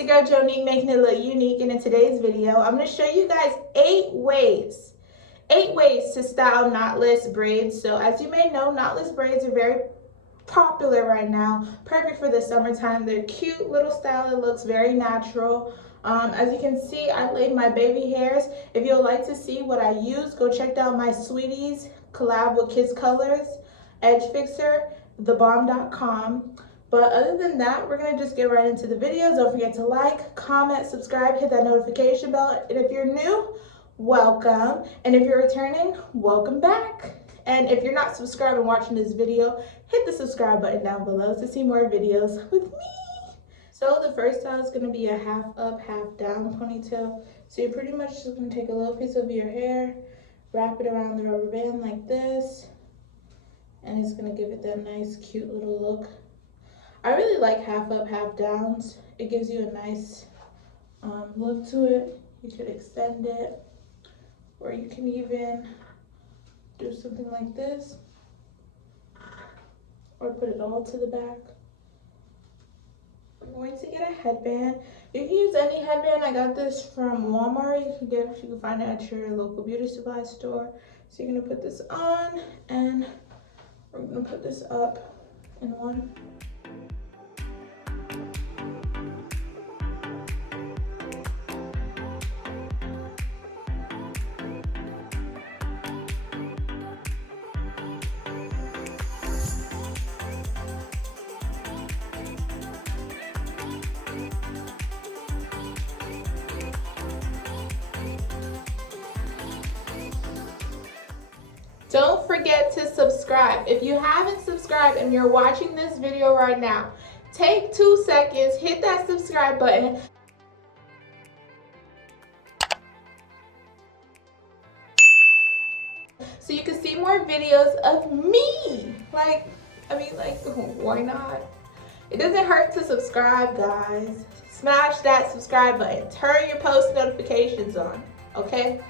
your girl Jonique, making it look unique, and in today's video I'm going to show you guys 8 ways to style knotless braids. So as you may know, knotless braids are very popular right now, perfect for the summertime. They're cute little style, it looks very natural. As you can see, I laid my baby hairs. If you'd like to see what I use, go check out my Sweeties collab with Kids Colors Edge Fixer, thebomb.com. But other than that, we're going to just get right into the videos. Don't forget to like, comment, subscribe, hit that notification bell. And if you're new, welcome. And if you're returning, welcome back. And if you're not subscribed and watching this video, hit the subscribe button down below to see more videos with me. So the first style is going to be a half up, half down ponytail. So you're pretty much just going to take a little piece of your hair, wrap it around the rubber band like this, and it's going to give it that nice, cute little look. I really like half up, half downs. It gives you a nice look to it. You could extend it, or you can even do something like this, or put it all to the back. I'm going to get a headband. You can use any headband. I got this from Walmart. You can find it at your local beauty supply store. So you're gonna put this on, and we're gonna put this up in one. Don't forget to subscribe. If you haven't subscribed and you're watching this video right now, take 2 seconds, hit that subscribe button. So you can see more videos of me. Why not? It doesn't hurt to subscribe, guys. Smash that subscribe button. Turn your post notifications on, okay?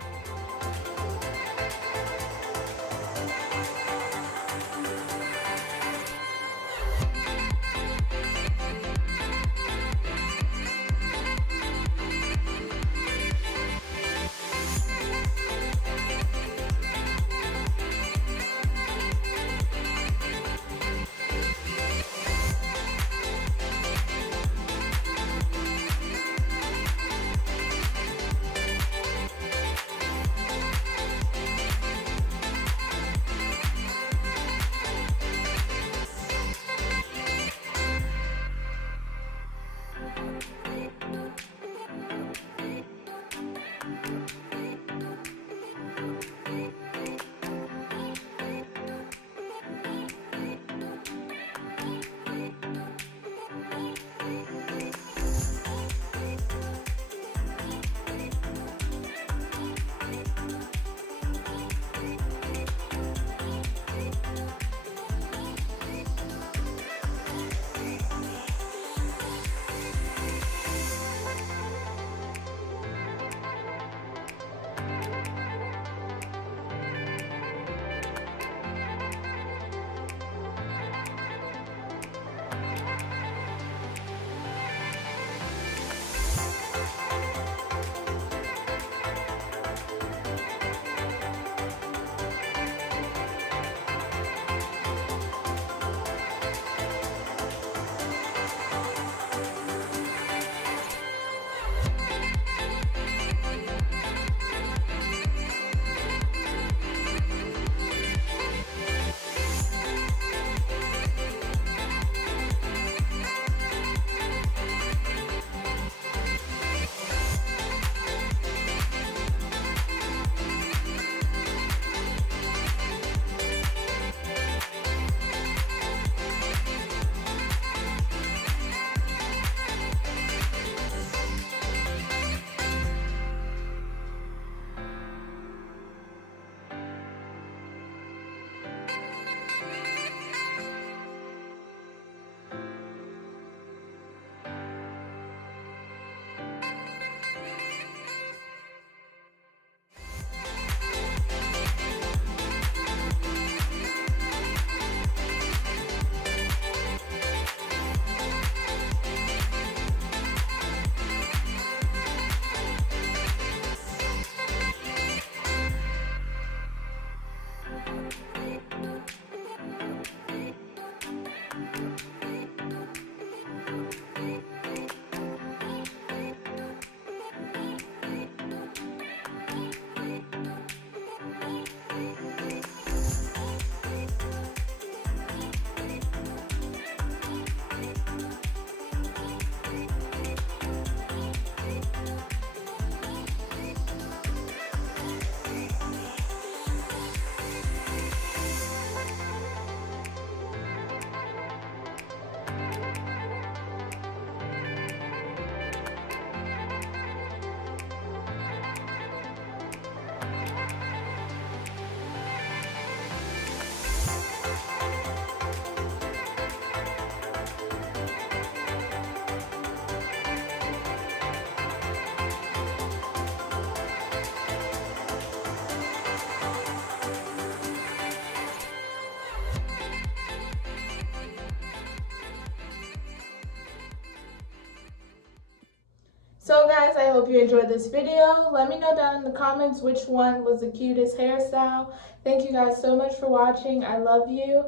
So guys, I hope you enjoyed this video. Let me know down in the comments which one was the cutest hairstyle. Thank you guys so much for watching. I love you,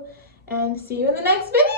and see you in the next video.